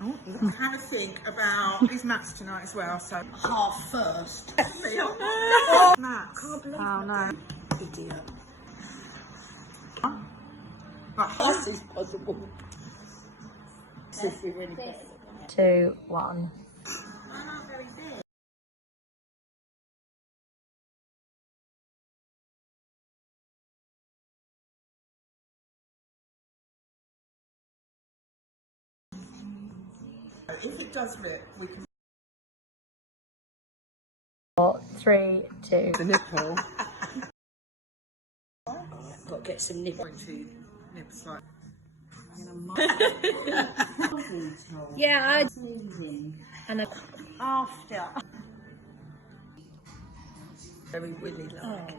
Have a think about these mats tonight as well. So Half first. mats. Oh no. Idiot. This is possible. This is really good. 2, 1. If it does rip, we can. 4, 3, 2. The nipple. Got to get some nipple. Nips like. Yeah, and After. Very willy like.